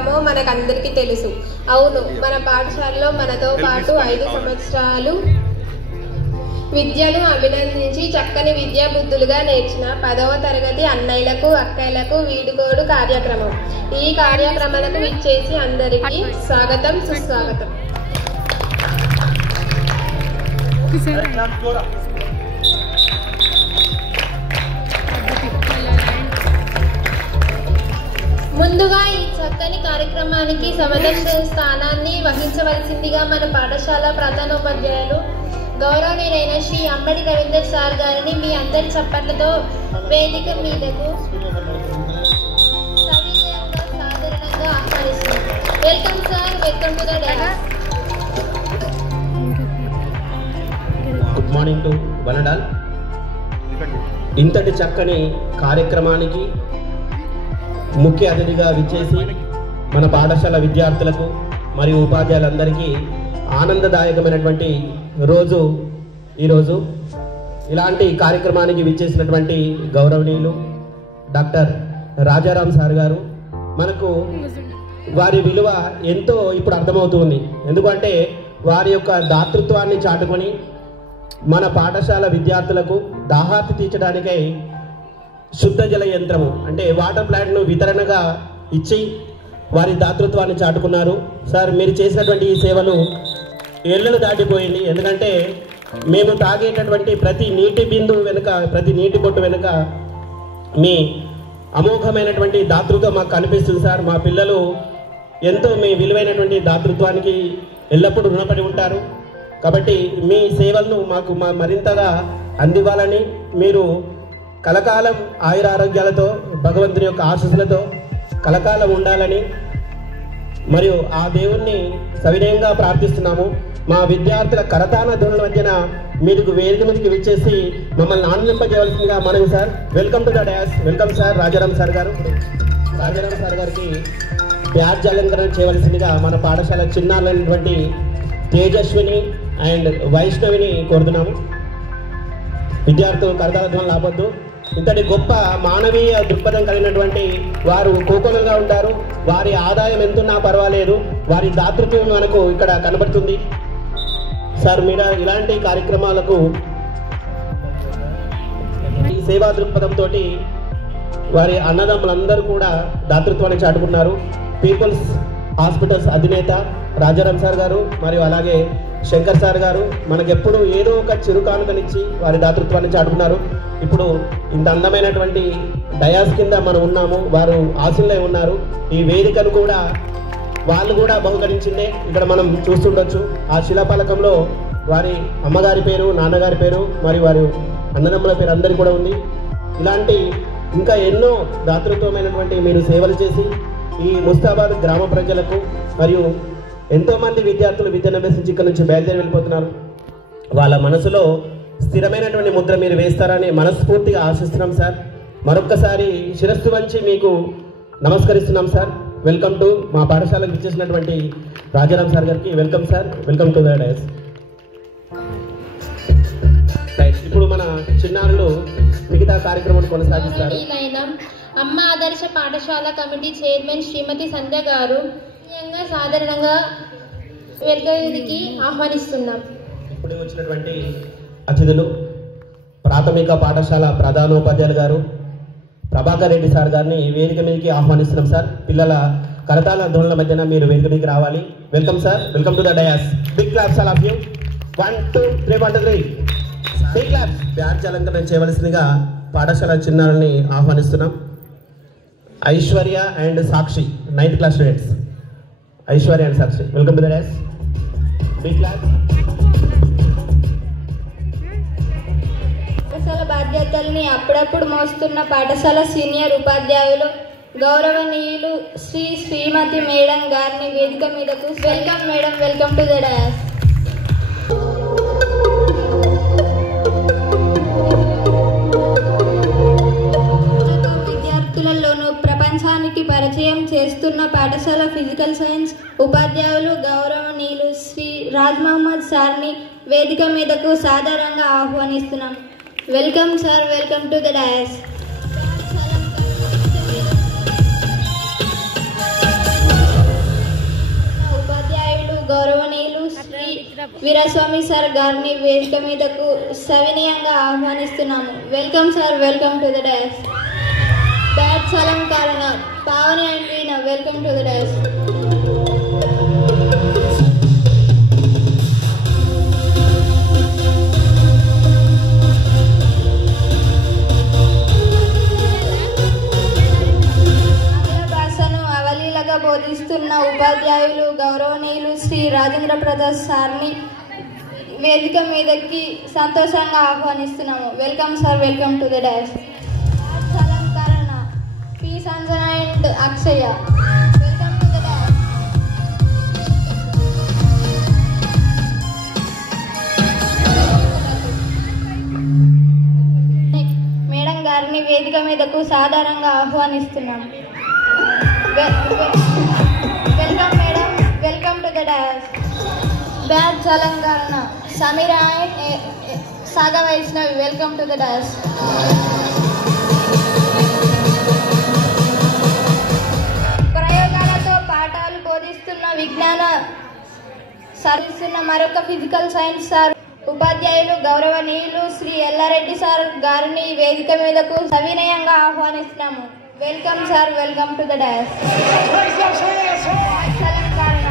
ఉంటామో మనకందరికీ తెలుసు. అవును, మన పాఠశాలలో మనతో పాటు 5 సంవత్సరాలు విద్యను అభినందించి చక్కని విద్యా బుద్ధులుగా నేర్చిన 10వ తరగతి అన్నయ్యలకు అక్కయ్యలకు వీడుకోడు కార్యక్రమం. ఈ కార్యక్రమాలకు విచ్చేసి అందరికీ స్వాగతం, సుస్వాగతం. ముందుగా ఈ చక్కని కార్యక్రమానికి సమదర్శన స్థానాన్ని వహించవలసిందిగా మన పాఠశాల ప్రధానోపాధ్యాయులు గౌరవనీయులైన శ్రీ అంబడి రవీందర్ సార్ గారిని మీ అందరి చప్పట్లతో వేదిక మీదకు సవినయంగా సాధారణంగా ఆహ్వానిస్తున్నాం. Welcome sir, welcome to the dance. Good morning to one and all. ఇంతటి చక్కని కార్యక్రమానికి ముఖ్య అతిథిగా విచ్చేసి మన పాఠశాల విద్యార్థులకు మరియు ఉపాధ్యాయులందరికీ ఆనందదాయకమైనటువంటి రోజు ఈరోజు. ఇలాంటి కార్యక్రమానికి విచ్చేసినటువంటి గౌరవనీయులు డాక్టర్ రాజారాం సార్ గారు, మనకు వారి విలువ ఎంతో ఇప్పుడు అర్థమవుతుంది. ఎందుకంటే వారి యొక్క దాతృత్వాన్ని చాటుకొని మన పాఠశాల విద్యార్థులకు దాహార్తి తీర్చడానికై శుద్ధ జల యంత్రము అంటే వాటర్ ప్లాంట్ను వితరణగా ఇచ్చి వారి దాతృత్వాన్ని చాటుకున్నారు. సార్, మీరు చేసినటువంటి ఈ సేవలు ఏళ్ళను దాటిపోయింది. ఎందుకంటే మేము తాగేటటువంటి ప్రతి నీటి బిందువు వెనుక, ప్రతి నీటి బొట్టు వెనుక మీ అమోఘమైనటువంటి దాతృత్వం మాకు కనిపిస్తుంది సార్. మా పిల్లలు ఎంతో మీ విలువైనటువంటి దాతృత్వానికి ఎల్లప్పుడూ రుణపడి ఉంటారు. కాబట్టి మీ సేవలను మాకు మరింతగా అందివ్వాలని, మీరు కలకాలం ఆయురారోగ్యాలతో భగవంతుని యొక్క ఆశీస్సులతో కలకాలం ఉండాలని మరియు ఆ దేవుణ్ణి సవినయంగా ప్రార్థిస్తున్నాము. మా విద్యార్థుల కరతాన ధ్వనుల మధ్యన మీకు వేదిక మీదకి విచ్చేసి మమ్మల్ని ఆనందింపజేయవలసిందిగా మనవి sir. Welcome to the dash. Welcome sir Rajaram sir గారు. రాజారాం సార్ గారికి బ్యాడ్జ్ అలంకరణ చేయవలసిందిగా మన పాఠశాల చిన్నారులైనటువంటి తేజస్విని అండ్ వైష్ణవిని కోరుతున్నాము. విద్యార్థులు కరతాల ధ్వనులు ఆపొద్దు. ఇంతటి గొప్ప మానవీయ దృక్పథం కలిగినటువంటి వారు కోకొనలుగా ఉంటారు. వారి ఆదాయం ఎంతున్నా పర్వాలేదు, వారి దాతృత్వం మనకు ఇక్కడ కనబడుతుంది. సార్, మీరు ఇలాంటి కార్యక్రమాలకు ఈ సేవా దృక్పథంతో వారి అన్నదమ్ములందరూ కూడా దాతృత్వాన్ని చాటుకున్నారు. పీపుల్స్ హాస్పిటల్స్ అధినేత రాజారాం సార్ గారు మరియు అలాగే శంకర్ సార్ గారు మనకెప్పుడు ఏదో ఒక చిరుకానుకనిచ్చి వారి దాతృత్వాన్ని చాటుకున్నారు. ఇప్పుడు ఇంత అందమైనటువంటి డయాస్ కింద మనం ఉన్నాము, వారు ఆశీనులై ఉన్నారు. ఈ వేదికను కూడా వాళ్ళు కూడా బహుకరించిందే ఇక్కడ మనం చూస్తుండొచ్చు. ఆ శిలాఫలకంలో వారి అమ్మగారి పేరు, నాన్నగారి పేరు మరియు వారి అన్నదమ్ముల పేరు అందరికీ కూడా ఉంది. ఇలాంటి ఇంకా ఎన్నో దాతృత్వమైనటువంటి మీరు సేవలు చేసి ఈ ముస్తాబాద్ గ్రామ ప్రజలకు మరియు ఎంతోమంది విద్యార్థులు విద్యను అభ్యసించి ఇక్కడ నుంచి బయలుదేరి వెళ్ళిపోతున్నారు. వాళ్ళ మనసులో స్థిరమైనటువంటి ముద్ర మీరు వేస్తారని మనస్ఫూర్తిగా ఆశిస్తున్నాం సార్. మరొక్కసారి శిరస్సు వంచి మీకు నమస్కరిస్తున్నాం సార్. వెల్కమ్ టు మా పాఠశాలకు ఇచ్చేసినటువంటి రాజారాం సార్ గారికి welcome sir. Welcome to the dais. ఇప్పుడు మన చిన్నారులు మిగతా కార్యక్రమం కొనసాగిస్తారు. అమ్మ ఆదర్శ పాఠశాల కమిటీ చైర్మన్ శ్రీమతి సంధ్య గారు సాధారణంగా వేదికకి ఆహ్వానిస్తున్నాం. ఇప్పుడు వచ్చినటువంటి అతిథులు ప్రాథమిక పాఠశాల ప్రధానోపాధ్యాయులు గారు ప్రభాకర్ రెడ్డి సార్ గారిని వేదిక మీదకి ఆహ్వానిస్తున్నాం సార్. పిల్లల కరతాల ధ్వనుల మధ్యన మీరు వేదిక మీదకి రావాలి. Welcome sir. Welcome to the dais. Big claps all of you. 1 2 3 1 2 3 big claps. Badge అలంకరణ చేయవలసిందిగా పాఠశాల చిన్నారుల్ని ఆహ్వానిస్తున్నాం. Aishwarya and Sakshi 9th class students. Aishwarya and Sakshi, welcome to the dais. Big claps. పాఠశాల బాధ్యతల్ని అప్పుడప్పుడు మోస్తున్న పాఠశాల సీనియర్ ఉపాధ్యాయులు గౌరవనీయులు శ్రీమతి మేడం గారిని వేదిక మీదకు welcome madam. Welcome to the dais. విద్యార్థులలోనూ ప్రపంచానికి పరిచయం చేస్తున్న పాఠశాల ఫిజికల్ సైన్స్ ఉపాధ్యాయులు గౌరవనీయులు శ్రీ రాజ్ మహమ్మద్ సార్ని వేదిక మీదకు సాధారణంగా ఆహ్వానిస్తున్నాం. Welcome sir. Welcome to the dais. Veeraswamy sir గారిని వేదిక మీదకు సవినయంగా ఆహ్వానిస్తున్నాము. Welcome sir, welcome to the dais. బ్యాట్ సలంకరణ Pavani and Veena, welcome to the dais. బోధిస్తున్న ఉపాధ్యాయులు గౌరవనీయులు శ్రీ రాజేంద్ర ప్రసాద్ సార్ని వేదిక మీదకి సంతోషంగా ఆహ్వానిస్తున్నాము. Welcome sir, welcome to the dais. అలంకరణ P Sanjana and Akshaya, welcome to the dais. Madam గారిని వేదిక మీదకు సాధారణంగా ఆహ్వానిస్తున్నాము. Welcome madam, welcome to the dais. బ్యాట్ Telangana Sameera Saga Vaishnavi, welcome to the dais. ప్రయోగాలతో పాఠాలు బోధిస్తున్న విజ్ఞాన సాధిస్తున్న మరొక ఫిజికల్ సైన్స్ సార్ ఉపాధ్యాయులు గౌరవనీయులు శ్రీ ఎల్లారెడ్డి సార్ గారిని వేదిక మీదకు సవినయంగా ఆహ్వానిస్తున్నాము. Welcome sir, welcome to the dais. Telangana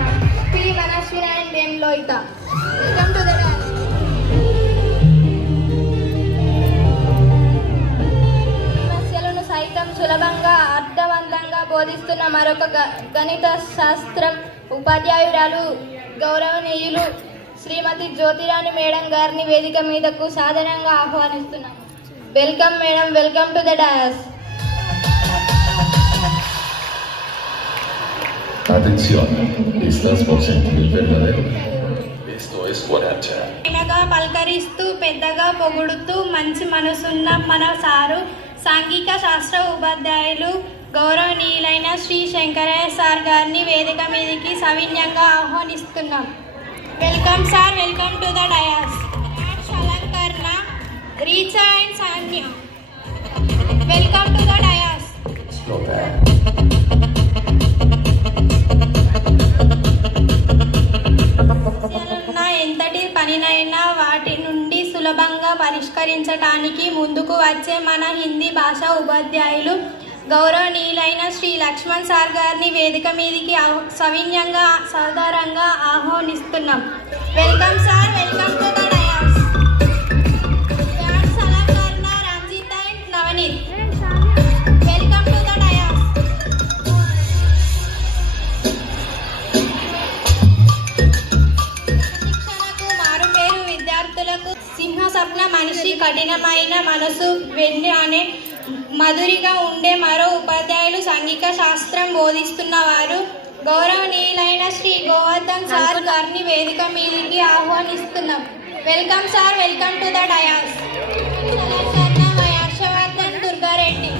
P Manasvina and M Lohitha, welcome to the dais. సమస్యలను సైతం సులభంగా అర్థవంతంగా బోధిస్తున్న మరొక గణిత శాస్త్రం ఉపాధ్యాయురాలు గౌరవనీయులు శ్రీమతి జ్యోతిరాణి మేడం గారిని వేదిక మీదకు సాధారణంగా ఆహ్వానిస్తున్నాం. Welcome madam, welcome to the dais. Atención, estás por sentir el verdadero. Esto es Guaracha. పలకరిస్తూ పెద్దగా పొగుడుతూ మంచి మనసున్న మన సారు సాంఘిక శాస్త్ర ఉపాధ్యాయులు గౌరవనీయులైన శ్రీ శంకరయ్య సార్ గారిని వేదిక మీదకి సవినయంగా ఆహ్వానిస్తున్నాం. Welcome sir, welcome to the dais. అలంకరణ Richa and Sanya, welcome to the dais. ఎంతటి పనినైనా వాటి నుండి సులభంగా పరిష్కరించడానికి ముందుకు వచ్చే మన హిందీ భాష ఉపాధ్యాయులు గౌరవనీయులైన శ్రీ లక్ష్మణ్ సార్ గారిని వేదిక మీదకి సవినయంగా సాధారణంగా ఆహ్వానిస్తున్నాం. Welcome sir, welcome to the dais. అలంకరణ Ranjith and Navaneeth, welcome to the dais. సింహ స్వప్న మనిషి కఠినమైన మనసు వెన్ను అనే మధురిగా ఉండే మరో ఉపాధ్యాయులు సాంఘిక శాస్త్రం బోధిస్తున్న వారు గౌరవనీయులైన శ్రీ గోవర్ధన్ సార్ గారిని వేదిక మీదకి ఆహ్వానిస్తున్నాం. Welcome sir, welcome to the dais. Harshavardhan Durgareddy,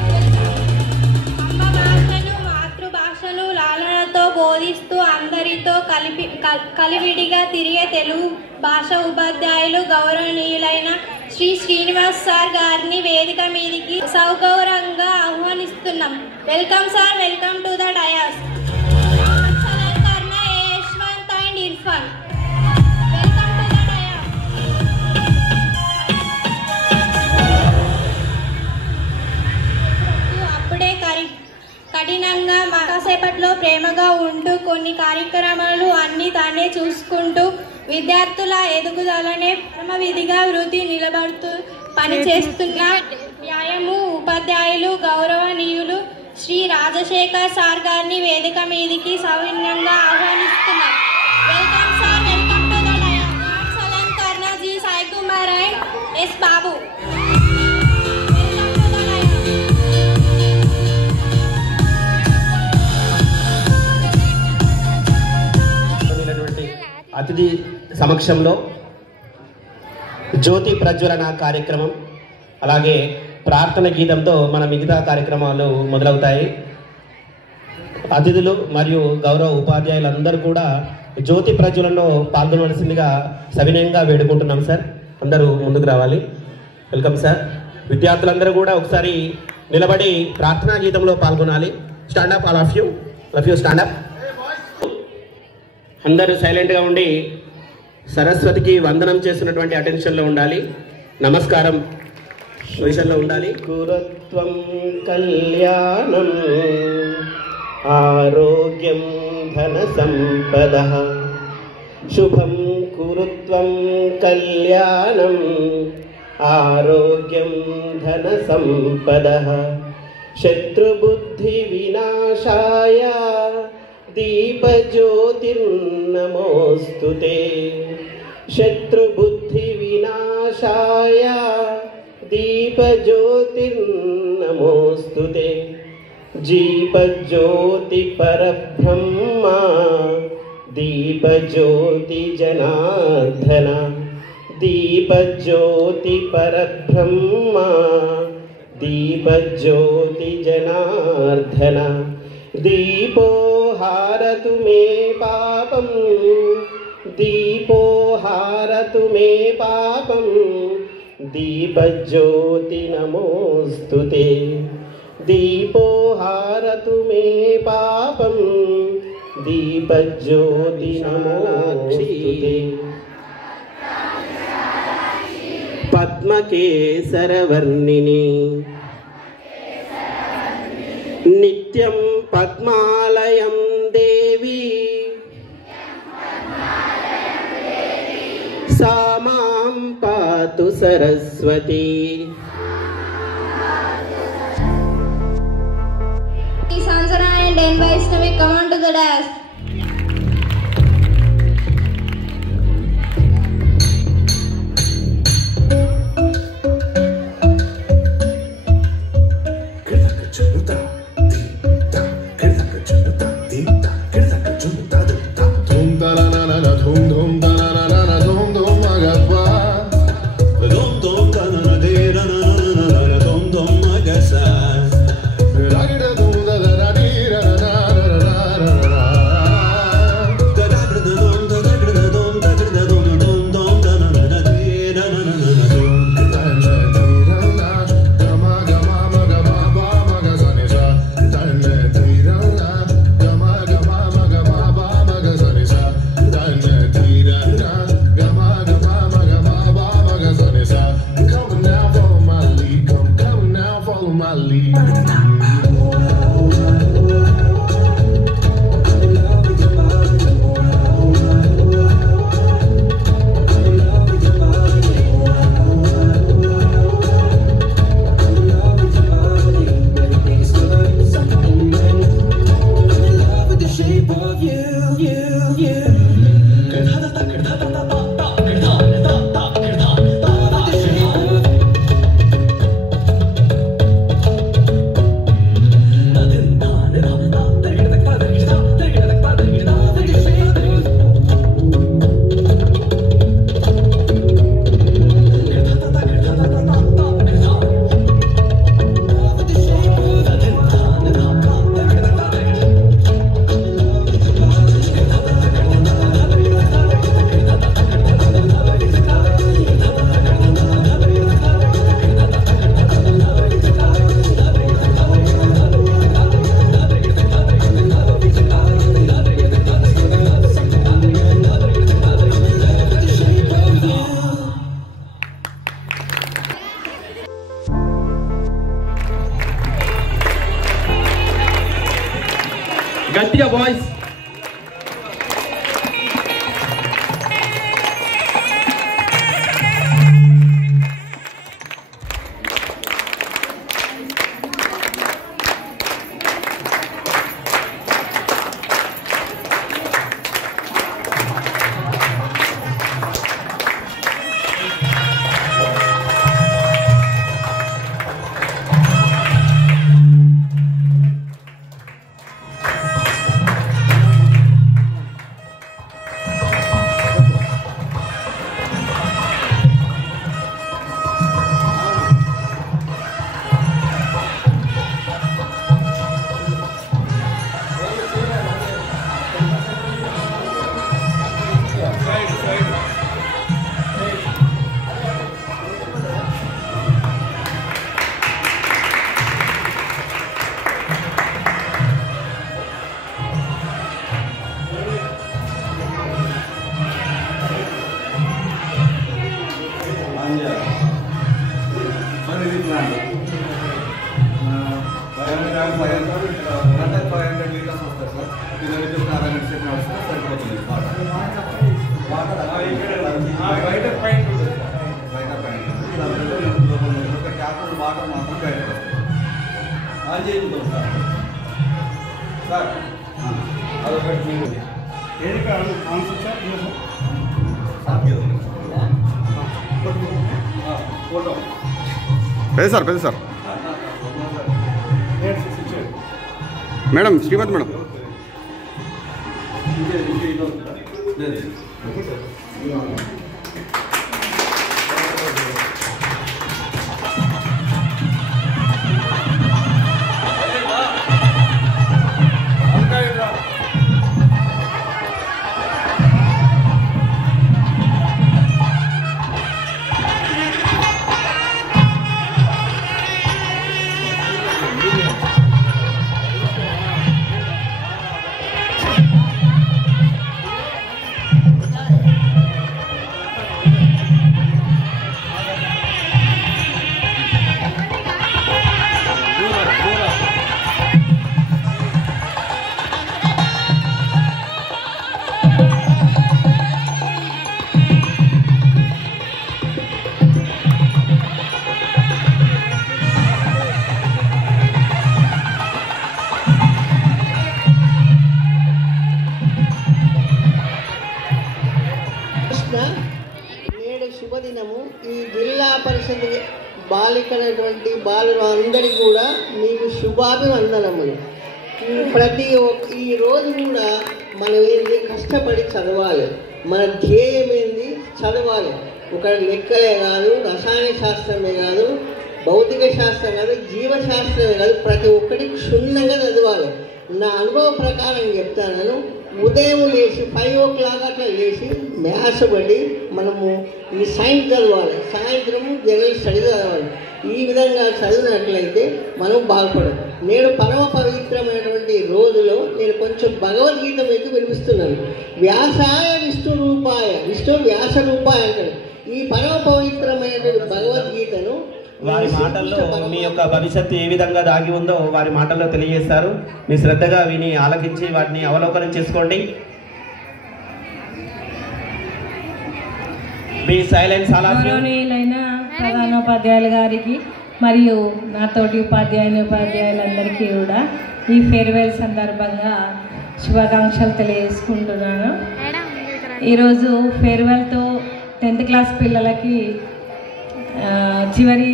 అమ్మ భాషను మాతృభాషను లాలనతో బోధిస్తూ అందరితో కలివిడిగా తిరిగే తెలుగు భాష ఉపాధ్యాయులు గౌరవనీయులైన శ్రీ శ్రీనివాస్ సార్ గారిని వేదిక మీదకి సౌగౌరవంగా ఆహ్వానిస్తున్నాం. Welcome sir, welcome to the dais. అలంకరణ Yashwanth and Irfan, welcome to the dais. అప్పుడే కఠినంగా కాసేపట్లో ప్రేమగా ఉంటూ కొన్ని కార్యక్రమాలు అన్ని తానే చూసుకుంటూ విద్యార్థుల ఎదుగుదలనే పరమవిధిగా వృత్తి నిలబడుతూ పనిచేస్తున్న న్యాయము ఉపాధ్యాయులు గౌరవనీయులు శ్రీ రాజశేఖర్ సార్ గారిని వేదిక మీదకి సవినయంగా ఆహ్వానిస్తున్నారు. Welcome sir, welcome to the dais. అలంకరణ G Sai Kumar and S Babu, welcome to the dais. అతిథి సమక్షంలో జ్యోతి ప్రజ్వలన కార్యక్రమం అలాగే ప్రార్థన గీతంతో మన మిగతా కార్యక్రమాలు మొదలవుతాయి. అతిథులు మరియు గౌరవ ఉపాధ్యాయులందరూ కూడా జ్యోతి ప్రజ్వలనలో పాల్గొనవలసిందిగా సవినయంగా వేడుకుంటున్నాం సార్. అందరూ ముందుకు రావాలి. Welcome sir. విద్యార్థులందరూ కూడా ఒకసారి నిలబడి ప్రార్థనా గీతంలో పాల్గొనాలి. Stand up, all of you stand up. అందరూ సైలెంట్గా ఉండి సరస్వతికి వందనం చేస్తున్నటువంటి అటెన్షన్లో ఉండాలి. నమస్కారం పొజిషన్లో ఉండాలి. కురత్వం కళ్యాణం ఆరోగ్యం ధన సంపద శుభం కురుత్వం కళ్యాణం ఆరోగ్యం ధన సంపద శత్రుబుద్ధి వినాశాయ దీపజ్యోతిర్నమోస్తుతే శత్రుబుద్ధి వినాశాయ దీపజ్యోతిర్నమోస్తుతే జీపజ్యోతి పరబ్రహ్మ దీపజ్యోతి జనార్దన దీపజ్యోతి పరబ్రహ్మ దీపజ్యోతి జనార్దన దీపో హారతు మే పాపం దీపో హారతు మే పాపం దీపజ్యోతి నమోస్తుతే దీపో హారతు మే పాపం దీపజ్యోతి నమోస్తుతే పద్మకేసరవర్ణిని నిత్యం పద్మాలయం దేవి సా మాం పాతు Saraswati. Sansara and N. Vaishnavi, come on to the desk. వస్తే సరిపోతుంది బయట పాయింట్ ఉంటుంది బయట పాయింట్ ఒక ట్యాప్ వాటర్ మాత్రం బయట వస్తుంది ఆన్ చేయించుతాం సార్ అదొకటి ఏది కాదు ఫోటో పెద్ద సార్ మేడం శ్రీమతి మేడం నేడు శుభదినము. ఈ జిల్లా పరిషత్ బాలికలైనటువంటి బాలురు అందరికీ కూడా మీకు శుభాభివందనములు. ఈ రోజు కూడా మనం ఏంటి కష్టపడి చదవాలి. మన ధ్యేయం ఏంది చదవాలి. ఒక లెక్కలే కాదు, రసాయన శాస్త్రమే కాదు, భౌతిక శాస్త్రం కాదు, జీవశాస్త్రమే కాదు, ప్రతి ఒక్కటి క్షుణ్ణంగా చదవాలి. నా అనుభవ ప్రకారం చెప్తాను. ఉదయం లేచి 5 o'clock అట్లా లేచి మ్యాథ్స్ బట్టి మనము ఈ సైన్స్ చదవాలి, సాయంత్రము జనరల్ స్టడీ చదవాలి. ఈ విధంగా చదివినట్లయితే మనం బాగుపడం. నేను పరమ పవిత్రమైనటువంటి రోజులో నేను కొంచెం భగవద్గీత మీకు వినిపిస్తున్నాను. వ్యాసాయ విష్ణు రూపాయ, విష్ణు వ్యాస రూపాయ అంటాడు. ఈ పరమ పవిత్రమైనటువంటి భగవద్గీతను వారి మాటల్లో మీ యొక్క భవిష్యత్తు ఏ విధంగా దాగి ఉందో వారి మాటల్లో తెలియజేస్తారు. మీ శ్రద్ధగా విని ఆలకించి వాటిని అవలోకనం చేసుకోండి. గౌరవనీయులైన ప్రధానోపాధ్యాయులు గారికి మరియు నాతోటి ఉపాధ్యాయులందరికీ కూడా ఈ ఫేర్వెల్ సందర్భంగా శుభాకాంక్షలు తెలియజేసుకుంటున్నాను. ఈరోజు ఫేర్వెల్తో 10th క్లాస్ పిల్లలకి చివరి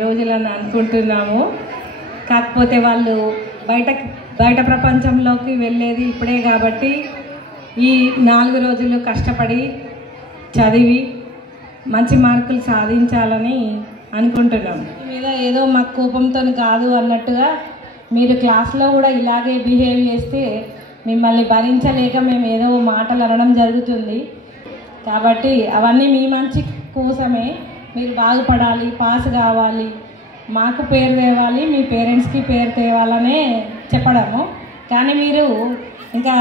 రోజులని అనుకుంటున్నాము. కాకపోతే వాళ్ళు బయట ప్రపంచంలోకి వెళ్ళేది ఇప్పుడే కాబట్టి ఈ 4 రోజులు కష్టపడి చదివి మంచి మార్కులు సాధించాలని అనుకుంటున్నాం. మీద ఏదో మాకు కోపంతో కాదు అన్నట్టుగా మీరు క్లాస్లో కూడా ఇలాగే బిహేవ్ చేస్తే మిమ్మల్ని భరించలేక మేము ఏదో మాటలు అనడం జరుగుతుంది. కాబట్టి అవన్నీ మీ మంచి కోసమే. మీరు బాగుపడాలి, పాస్ కావాలి, మాకు పేరు తేవాలి, మీ పేరెంట్స్కి పేరు తేవాలనే చెప్పడము. కానీ మీరు ఇంకా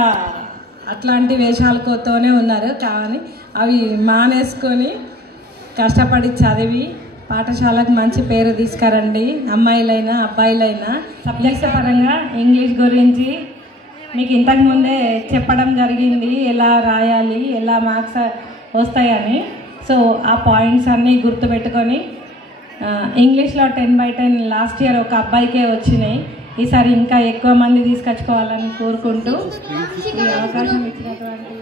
అట్లాంటి వేషాలతోనే ఉన్నారు. కానీ అవి మానేసుకొని కష్టపడి చదివి పాఠశాలకు మంచి పేరు తీసుకురండి. అమ్మాయిలైనా అబ్బాయిలైనా. సబ్జెక్ట్ పరంగా ఇంగ్లీష్ గురించి మీకు ఇంతకుముందే చెప్పడం జరిగింది, ఎలా రాయాలి, ఎలా మార్క్స్ వస్తాయని. సో ఆ పాయింట్స్ అన్నీ గుర్తుపెట్టుకొని ఇంగ్లీష్లో 10/10 లాస్ట్ ఇయర్ ఒక అబ్బాయికే వచ్చినాయి. ఈసారి ఇంకా ఎక్కువ మంది తీసుకొచ్చుకోవాలని కోరుకుంటూ ఈ అవకాశం ఇచ్చినటువంటి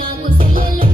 నాకు సెల్లెలు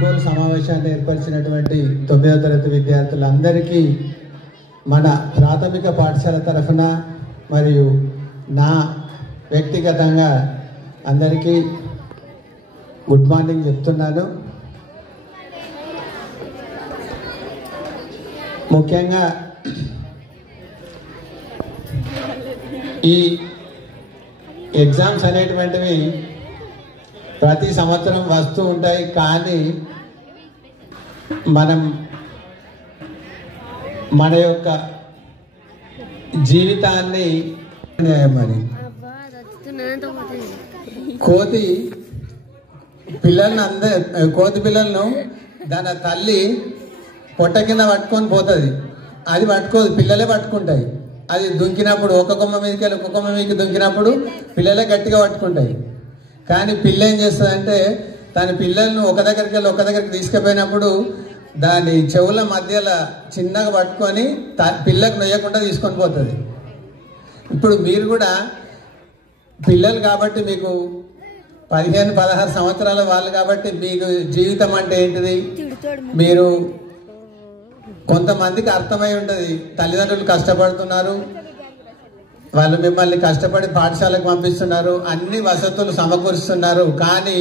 వీడ్కోలు సమావేశాన్ని ఏర్పరిచినటువంటి 9వ తరగతి విద్యార్థులందరికీ మన ప్రాథమిక పాఠశాల తరఫున మరియు నా వ్యక్తిగతంగా అందరికీ గుడ్ మార్నింగ్ చెప్తున్నాను. ముఖ్యంగా ఈ ఎగ్జామ్స్ అనేటువంటివి ప్రతి సంవత్సరం వస్తూ ఉంటాయి, కానీ మనం మన యొక్క జీవితాన్ని మరి కోతి పిల్లలను దాని తల్లి పొట్ట కింద పట్టుకొని పోతుంది. అది పట్టుకోదు, పిల్లలే పట్టుకుంటాయి. అది దుంకినప్పుడు ఒక కొమ్మ మీదకి వెళ్ళి ఒక కొమ్మ మీదకి దుంకినప్పుడు పిల్లలే గట్టిగా పట్టుకుంటాయి. కానీ పిల్ల ఏం చేస్తుందంటే దాని పిల్లలను ఒక దగ్గరికి వెళ్ళి ఒక దగ్గరికి తీసుకుపోయినప్పుడు దాని చెవుల మధ్యలో చిన్నగా పట్టుకొని పిల్లకు నొయ్యకుండా తీసుకొని పోతుంది. ఇప్పుడు మీరు కూడా పిల్లలు కాబట్టి మీకు 15-16 సంవత్సరాల వాళ్ళు కాబట్టి మీకు జీవితం అంటే ఏంటిది మీరు కొంతమందికి అర్థమై ఉంటుంది. తల్లిదండ్రులు కష్టపడుతున్నారు, వాళ్ళు మిమ్మల్ని కష్టపడి పాఠశాలకు పంపిస్తున్నారు, అన్ని వసతులు సమకూరుస్తున్నారు. కానీ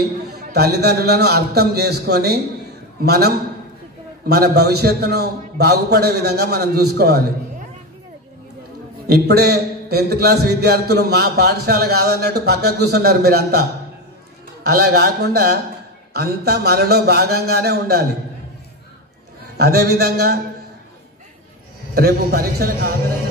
తల్లిదండ్రులను అర్థం చేసుకొని మనం మన భవిష్యత్తును బాగుపడే విధంగా మనం చూసుకోవాలి. ఇప్పుడే 10th క్లాస్ విద్యార్థులు మా పాఠశాల కాదన్నట్టు పక్కకు కూర్చున్నారు మీరంతా. అలా కాకుండా అంతా మనలో భాగంగానే ఉండాలి. అదేవిధంగా రేపు పరీక్షలకు హాజరైన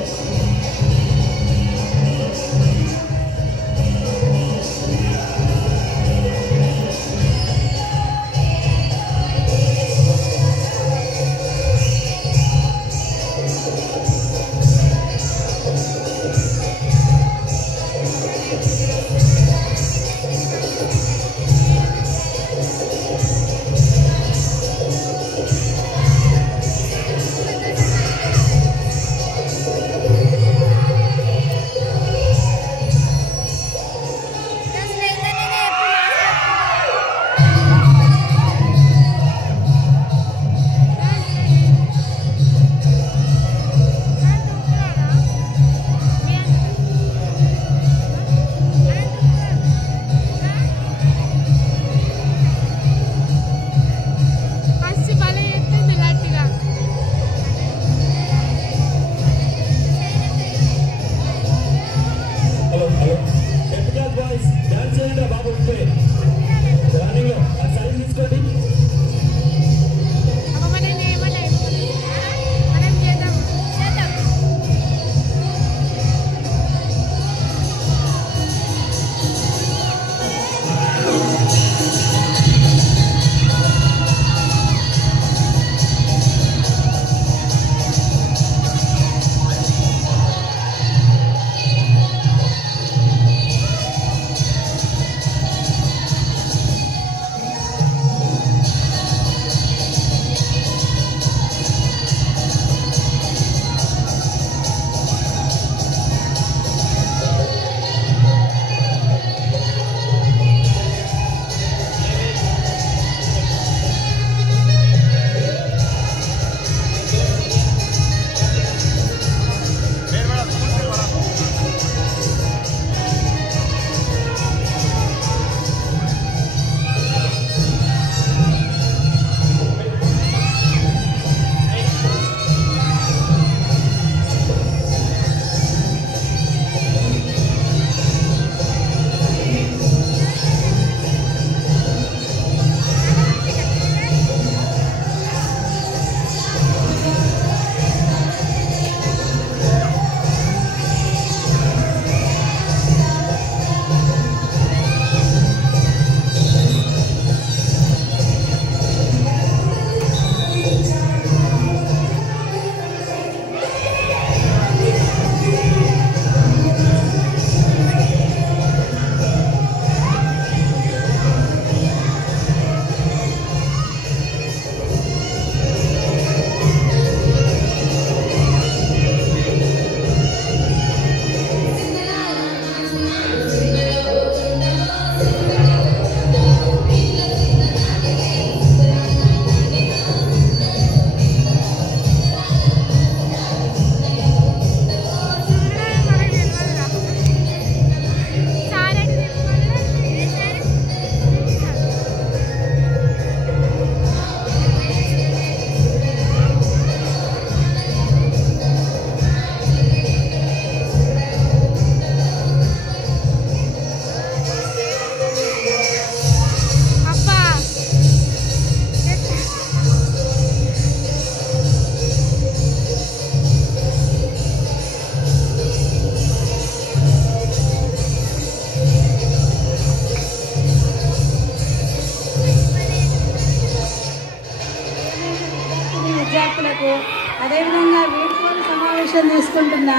పిల్లలకు అదేవిధంగా వీడ్కోలు సమావేశం తీసుకుంటున్న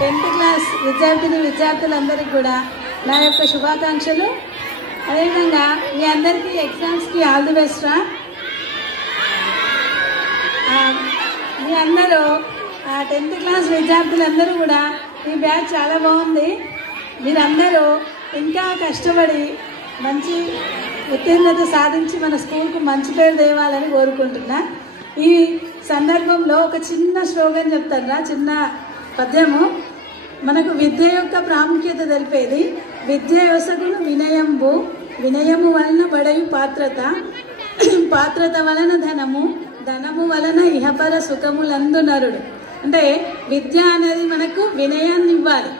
10th క్లాస్ విద్యార్థులందరికీ కూడా నా యొక్క శుభాకాంక్షలు. అదేవిధంగా మీ అందరికీ ఎగ్జామ్స్కి ఆల్ ది బెస్ట్ రా. మీ అందరూ 10th క్లాస్ విద్యార్థులందరూ కూడా ఈ బ్యాచ్ చాలా బాగుంది. మీరందరూ ఇంకా కష్టపడి మంచి ఉత్తీర్ణత సాధించి మన స్కూల్కు మంచి పేరు తేవాలని కోరుకుంటున్నా. ఈ సందర్భంలో ఒక చిన్న స్లోగన్ చెప్తారా, చిన్న పద్యము. మనకు విద్య యొక్క ప్రాముఖ్యత తెలిపేది. విద్య యోసకులు వినయంబు, వినయము వలన బడయు పాత్రత, పాత్రత వలన ధనము, ధనము వలన ఇహపర సుఖములందు నరుడు. అంటే విద్య అనేది మనకు వినయాన్ని ఇవ్వాలి.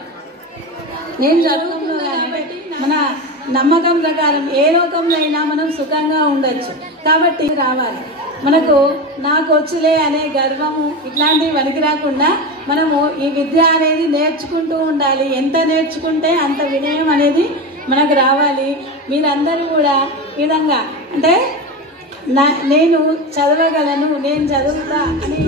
నేను చదువుకున్నా కాబట్టి మన నమ్మకం ప్రకారం ఏ లోకంలో అయినా మనం సుఖంగా ఉండొచ్చు. కాబట్టి రావాలి మనకు. నాకు వచ్చులే అనే గర్వము ఇట్లాంటివి పనికి రాకుండా మనము ఈ విద్య అనేది నేర్చుకుంటూ ఉండాలి. ఎంత నేర్చుకుంటే అంత వినయం అనేది మనకు రావాలి. మీరందరూ కూడా ఈ విధంగా అంటే నేను చదవగలను, నేను చదువుతా అని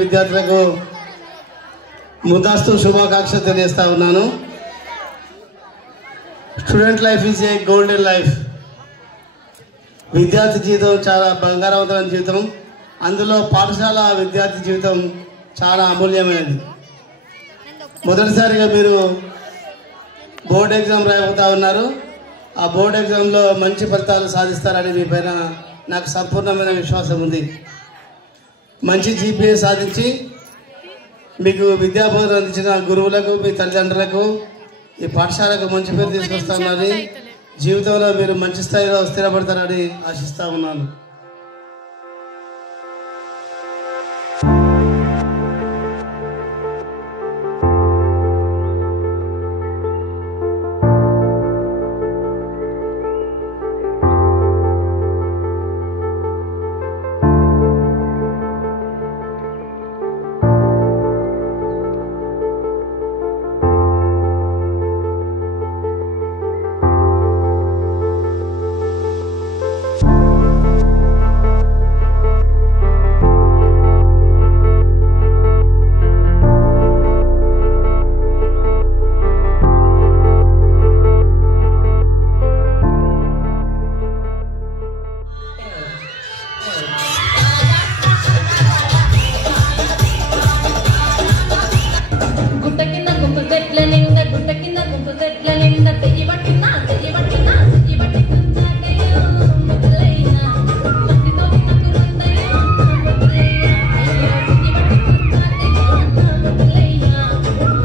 విద్యార్థులకు ముందస్తు శుభాకాంక్షలు తెలియజేస్తా ఉన్నాను. Student life is a golden life. విద్యార్థి జీవితం చాలా బంగారవంతమైన జీవితం. అందులో పాఠశాల విద్యార్థి జీవితం చాలా అమూల్యమైనది. మొదటిసారిగా మీరు బోర్డ్ ఎగ్జామ్ రాయబోతా ఉన్నారు. ఆ బోర్డ్ ఎగ్జామ్లో మంచి ఫలితాలు సాధిస్తారని మీ పైన నాకు సంపూర్ణమైన విశ్వాసం ఉంది. మంచి జీపీఏ సాధించి మీకు విద్యాబోధన అందించిన గురువులకు, మీ తల్లిదండ్రులకు, ఈ పాఠశాలకు మంచి పేరు తీసుకొస్తామని, జీవితంలో మీరు మంచి స్థాయిలో స్థిరపడతారని ఆశిస్తా ఉన్నాను. చెట్ల నిండా తెయ్యి పట్టినా తెయ్యి పట్టినా తెయ్యి పట్టినాకయ్యో ముద్దలయ్యా మట్టితో నాకు రుద్దయ్యో ముద్దలయ్యా అయ్యో తెయ్యి పట్టినాకయ్యో ముద్దలయ్యా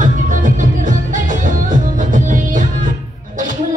మట్టితో నాకు రుద్దయ్యో ముద్దలయ్యా ముద్దలయ్యా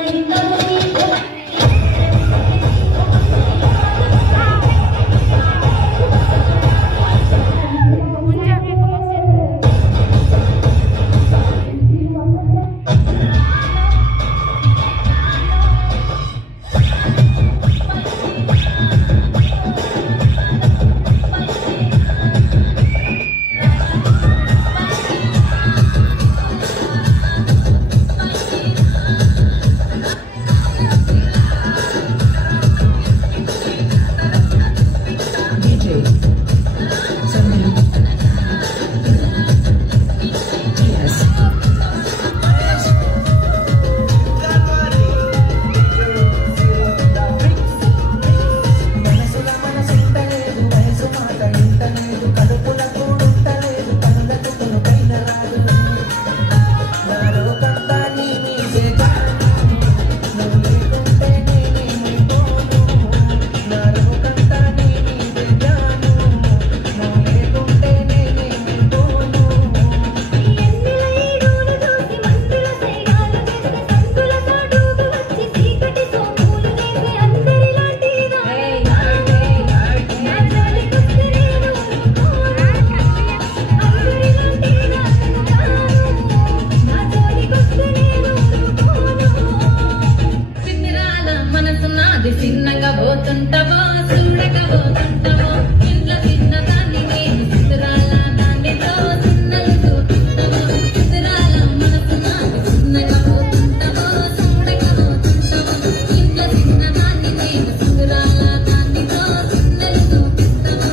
చిన్నగా పోతుంటావో చూడక పోతుంటావో ఇంట్లో చిన్నదాన్ని నేను చిత్రాల దానితో చిన్నలు చూస్తుంటావో చిత్రాల మనసు నాకు చిన్నగా పోతుంటావో చూడక పోతుంటావో ఇంట్లో చిన్నదాన్ని నేను చిత్రాల దానితో చిన్నలు చూస్తుంటావో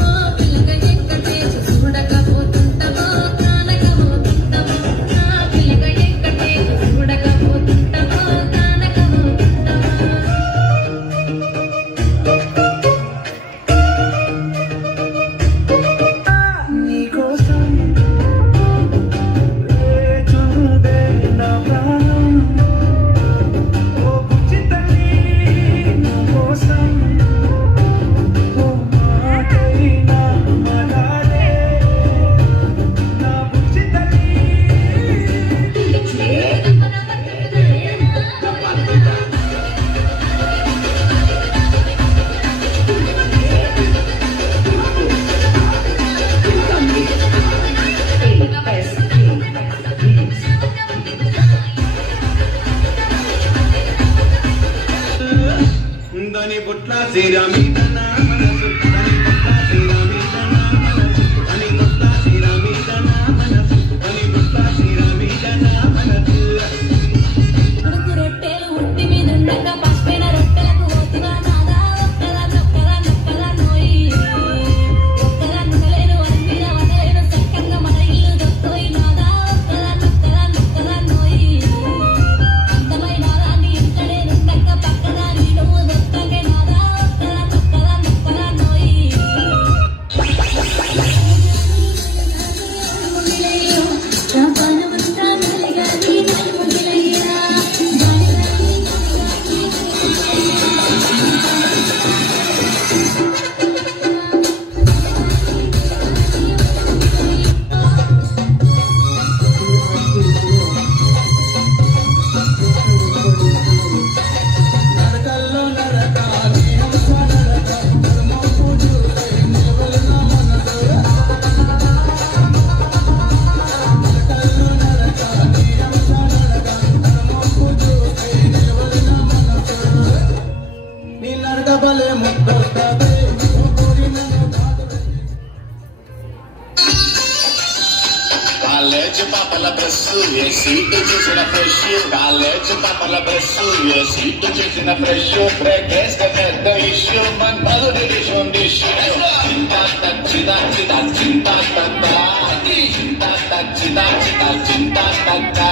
ఓ పిల్లగా ఎక్కటేసి చూడక పోతుంటావో కానక పోతుంటావో నా పిల్లగా ఎక్కటేసి చూడక పోతుంటావో కానక దాని బుట్ల శ్రీరామిదన మనసు దాని బుట్ల శ్రీరామిదన మనసు దాని బుట్ల శ్రీరామిదన మనసు దాని బుట్ల శ్రీరామిదన మనసు ఉడుకు రొట్టెలు ఉట్టి మీద ఉండగా పసిపోయిన రొట్టెలకు పోతున్నా నాదా ఒక్కలా నొక్కలా నొక్కలా నోయి ఒక్కలా నుగలేను అన్నిన వదలేను చక్కగా మన ఇల్లు దొక్కోయి నాదా ఒక్కలా నొక్కలా నొక్కలా నోయి అందమైన రాని ఇంటనే నుండక పక్కన నీడు దొక్కకే నాదా ఒక్కలా నొక్కలా నొక్కలా నోయి పానమంతా నలిగాది నలుగులయ్యా నీ నడకబలే ముద్దొస్తదే కాలేజ్ పాపల బస్సు ఏ సీటు చూసిన ఫ్రెష్ కాలేజ్ పాపల బస్సు ఏ సీటు చూసిన ఫ్రెష్ బ్రేక్ వేస్తే పెద్ద ఇష్యూ మన మధుడి డిష్ చింతా తచ్చిదా చిదా చింతా తత్తా చింతా తచ్చిదా చిదా చింతా తత్తా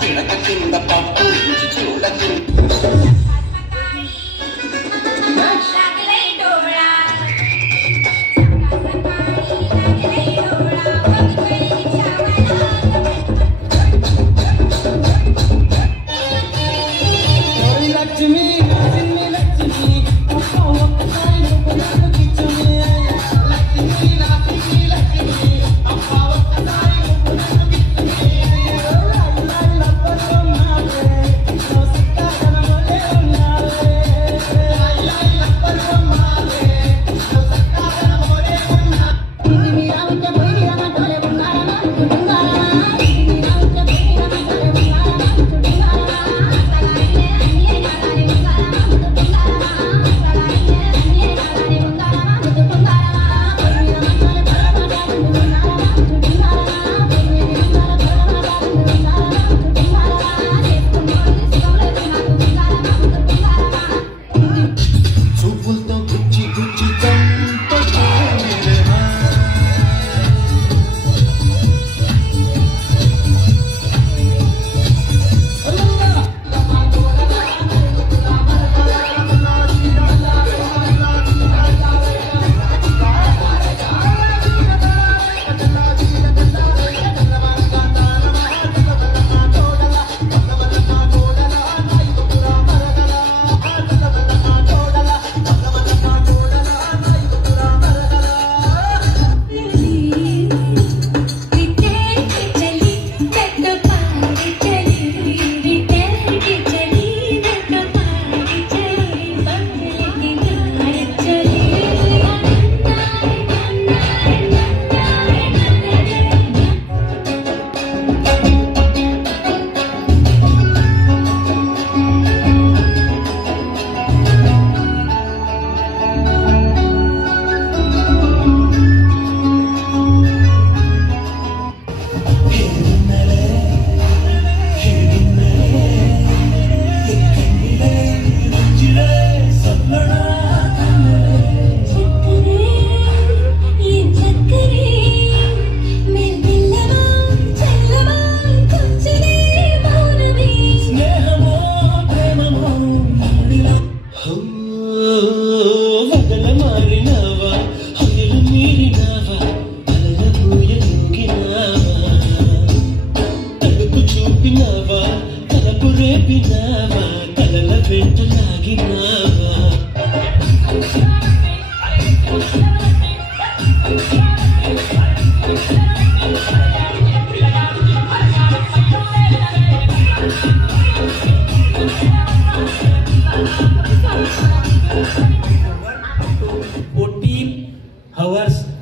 పిడక కింద పప్పు రుచి చూడకు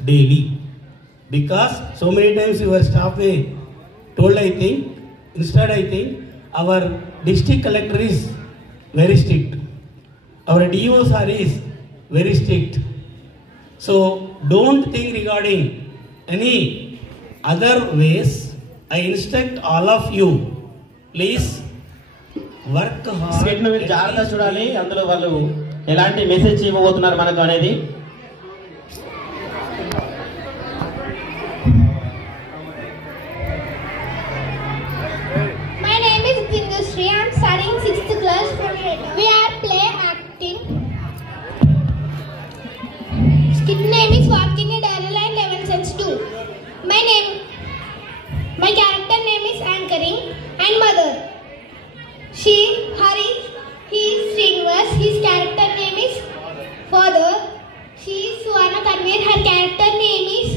daily, because so many times your staff told, I think, instead I think our district collector is very strict, our DO sir is very strict, so don't think regarding any other ways. I instruct all of you, please work hard. Skit ను మీరు జాగ్రత్తగా చూడాలి, అందులో వాళ్ళు ఎలాంటి message ఇవ్వబోతున్నారు మనకు అనేది. My name is Tindushree. I am studying 6th class from we are play acting. Skit name is Walking a Daily Line 11 Cents 2. My character name is Anchoring and Mother. She, Hari, he is Srinivas. His character name is Father. She is Suwana Tanvir. Her character name is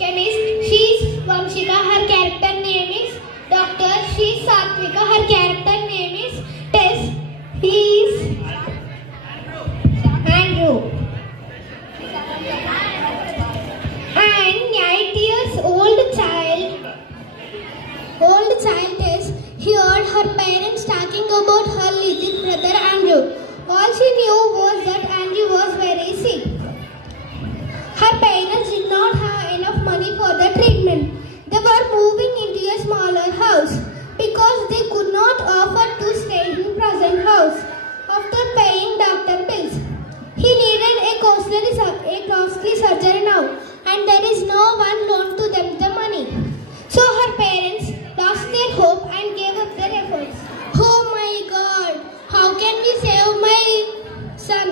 Chemist. She is Vamshika. Her character name is Doctor. She is Satvika. Her character name is Tess. He is Andrew. And 8 years old child Tess heard her parents talking about her little brother Andrew. All she knew was that Andrew was very sick. Her parents did not have enough money for the treatment. They were moving into a smaller house because they could not afford to stay in present house. After paying doctor bills, he needed a costly surgery now, and there is no one loan to them the money. So her parents lost their hope and gave up their efforts. Oh my God! How can we save my son?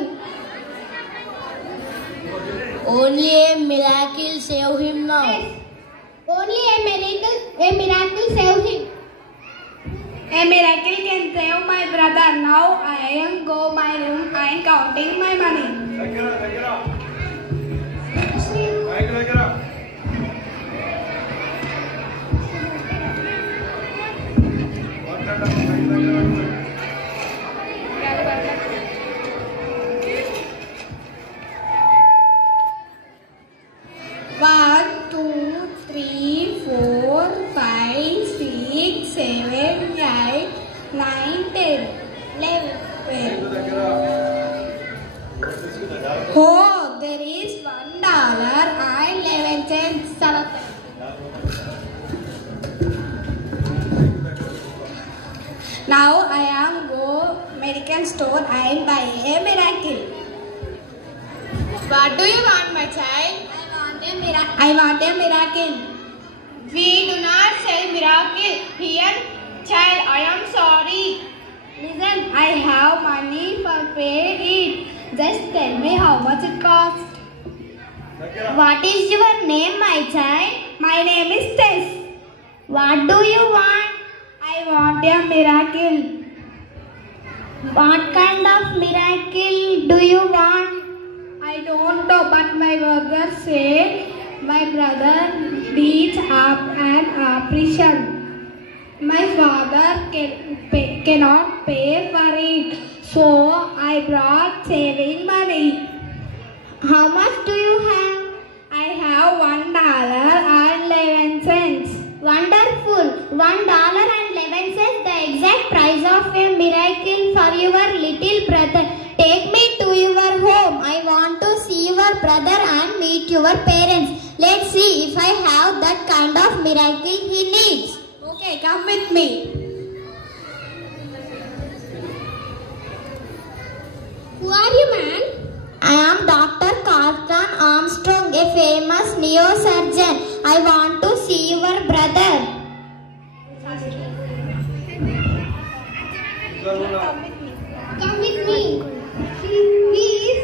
Only a miracle save him now. Yes. Only a miracle save him. A miracle can save my brother. Now I am go my room and counting my money. One, two, three, 4, 5, 6, 7, 8, 9, 10, 11, 12. Oh, there is $1 and 11 cents. Now I am go medical store and buy a miracle. What do you want, my child? I want a miracle. We do not sell miracle here, child. I am sorry. Listen, I have money for pay it. Just tell me how much it costs. What is your name, my child? My name is Tess. What do you want? I want a miracle. What kind of miracle do you want? I don't know, but my brother said my brother needs an operation. My father cannot pay for it, so I brought saving money. How much do you have? I have $1.11. Wonderful. $1.11, the exact price of a miracle for your little brother. Take me to your home. I want to see your brother and meet your parents. Let's see if I have that kind of miracle he needs. Okay, come with me. Who are you, man? I am Dr. Carlton Armstrong, a famous neurosurgeon. I want to see your brother. Come with me. He is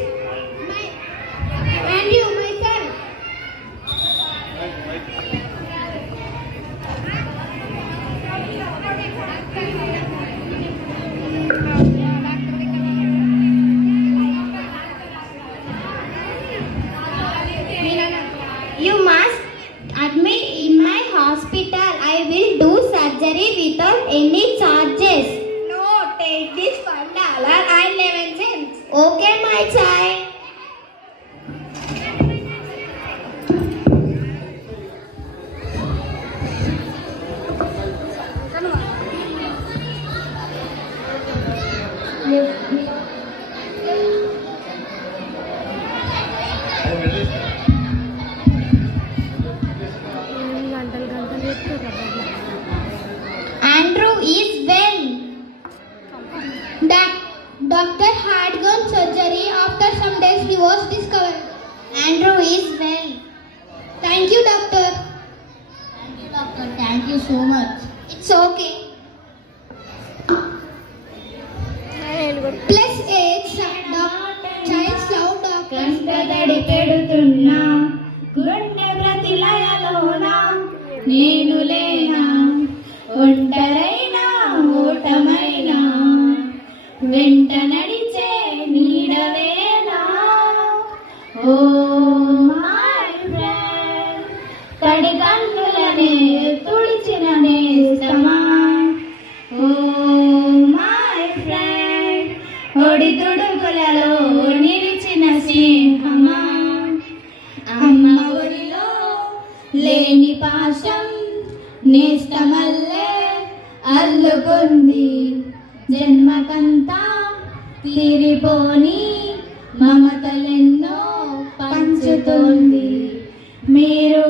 my and you, my son. You must admit in my hospital. I will do surgery without any charges. No, take this $1.11. Okay, my child. Andrew is well. Doctor had gone surgery. After some days he was discovered. Andrew is well. Thank you, doctor. Thank you, doctor. Thank you so much. It's okay. Plus age, child's love doctor. కంటదడి పెడుతున్నా గుండె ప్రతిలయలోన నేను లేనా ఒంటరైనా ఓటమైనా వెంట నడిచే నీడవేనా oh my friend తడి కన్నులనే తుడిచిన నేస్తమా oh my friend ఒడి తుడుకులలో నిలిచిన సింహమా అమ్మ ఒడిలో లేని పాశం నేస్తమల్లే అల్లుకుంది జన్మకంతా తీరిపోని మమతలెన్నో పంచుతోంది మీరు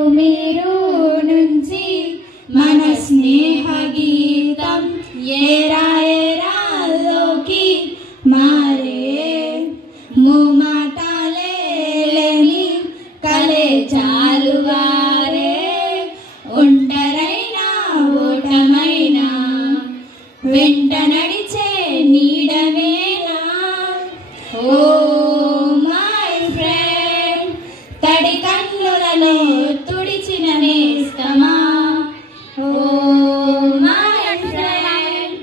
నుంచి మన స్నేహ గీతం ఏరాలోకి మారే ముమాటాలేని కలే చాలువారే ఒంటరైనా ఓటమైనా వెంట నడిచే నీడవేనా ఓ మై ఫ్రెండ్ తడి కన్నులలో తుడిచిన నేస్తమా ఓ మై ఫ్రెండ్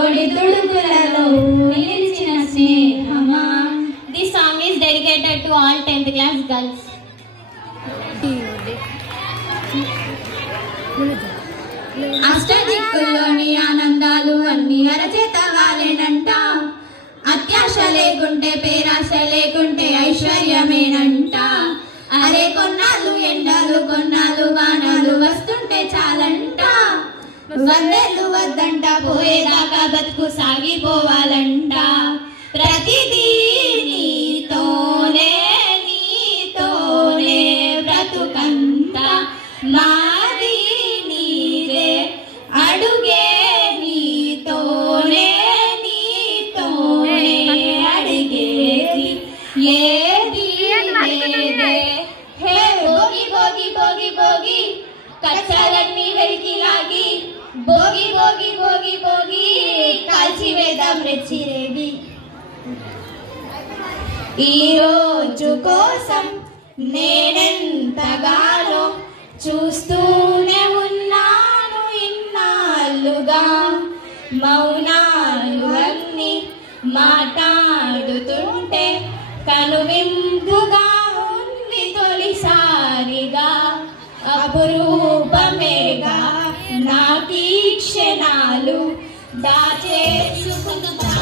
ఒడి తుడుకులలో నిలిచిన స్నేహమా. This song is dedicated to all 10th class girls. అష్టదిక్కుల్లోని ఆనందాలు అన్ని అరచేత వాలేనంట అత్యాశ లేకుంటే పేరాశ లేకుంటే ఐశ్వర్యమేనంట అరే కొన్నాళ్ళు ఎండాలు కొన్నాళ్ళు వానాలు వస్తుంటే చాలంట వందేళ్ళు వద్దంట పోయేదాకా బతుకు సాగిపోవాలంట ప్రతిదీ నీతోనే బ్రతుకంతా మాది నీదే అడుగే నీతోనే అడిగేది ఏది లేదే హే భోగి భోగి భోగి భోగి కచ్చాలన్నీ వెలికి లాగి భోగి భోగి భోగి భోగి కాల్చి వేద్దాం రెచ్చిరేగి ఈ రోజు కోసం నేనెంతగానో చూస్తూ క్షణాలు దాచేసుకుంటా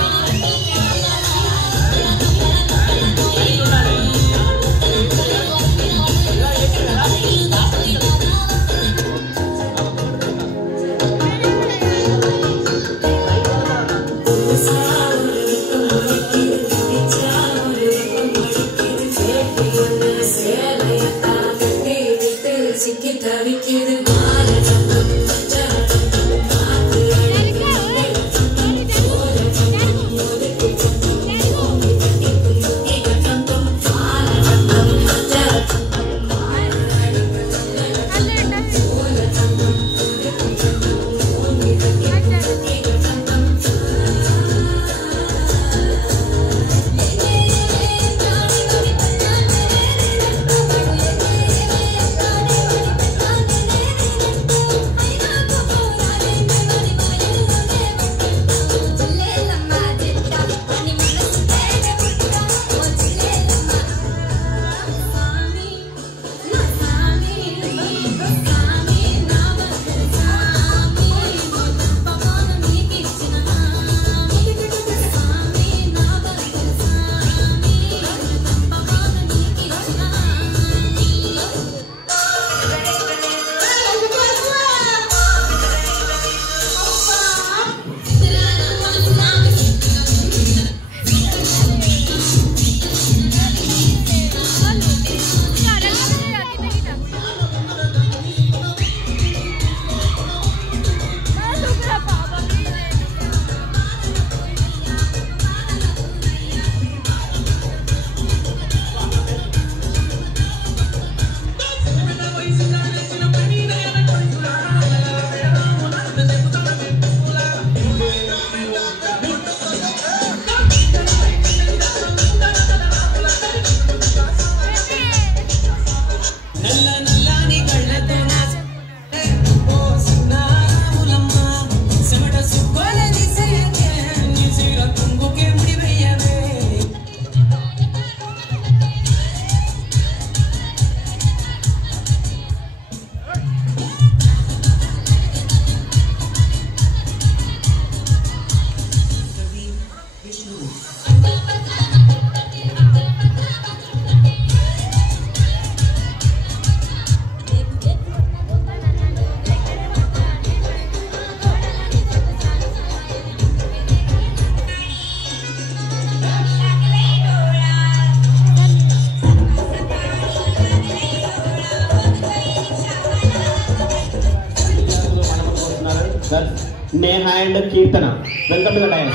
Neha and Kirtana. Welcome to the dance.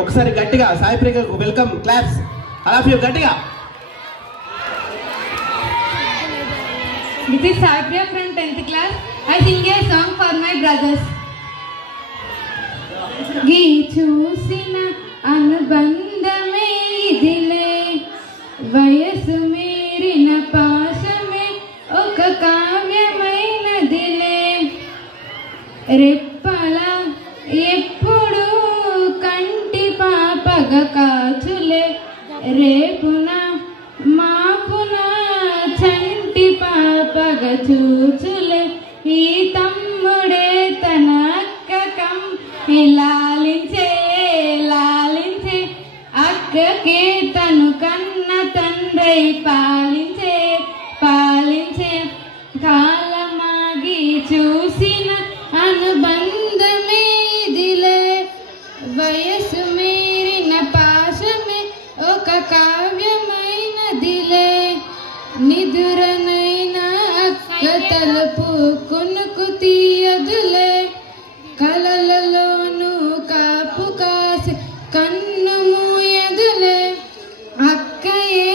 ఒకసారి గట్టిగా Sai Priya welcome claps all of you గట్టిగా. This is Sai Priya from 10th class. I sing a song for my brothers. గీ చూసిన అనుబంధమే ఇదిలే, వయసు మీరిన పాశమే ఒక కావ్యమైనదిలే, రెప్పల ఎప్పుడు కంటి పాపగ కాచులే, రేపున మాపున చంటి పాపగ చూచులే, ఈ తమ్ముడే తన అక్కకం లాలించే లాలించే అక్కకే తను కన్న తండ్రై పాలించే పాలించే కాలమాగి చూసిన అనుబంధమే ఇదిలే వయసు మీరిన పాశమే ఒక కావ్యమైనదిలే నిదురనైనా అక్క తలుపు కొనుకు తీయదులే కలలలోనూ కాపు కాసి కన్ను మూయదులే అక్కయే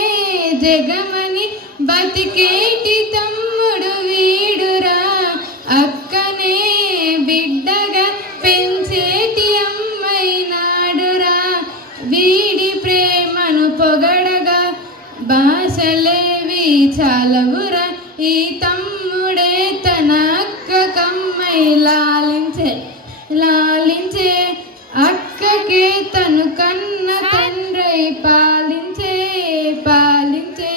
జగమని బతికేటి తమ్ముడు వీడురా అక్కనే బిడ్డగా పెంచేటి అమ్మైనాడురా వీడి ప్రేమను పొగడగా భాషలేవి చాలవురా ఈ తమ్ముడే తన అక్క కమ్మై లాలించే లాలించే అక్కకే తను కన్న తండ్రై పాలించే పాలించే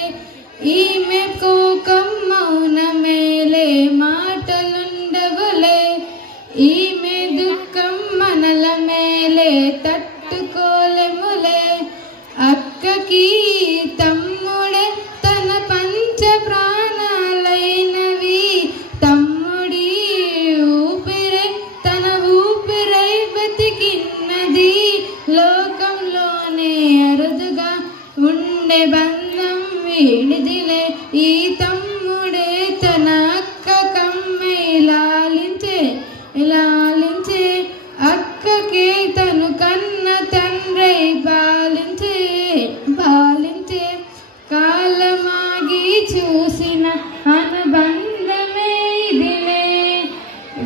ఈమె కోకం మౌనమేలే మాటలుండవులే ఈమె దుఃఖం మనల మేలే తట్టుకోలేములే అక్కకి తమ్ముడే తన పంచ ప్రాణాలైనవి తమ్ముడి ఊపిరే తన ఊపిరై బతికిన్నది లోకంలోనే అరుదుగా ఉండే బంధం వీడిదిలే ఈ తమ్ముడే తన అక్క కమ్మై లాలించే లాలించే అక్కకే తను కన్న తండ్రై పాలించే పాలించే కాలమాగి చూసిన అనుబంధమే ఇదిలే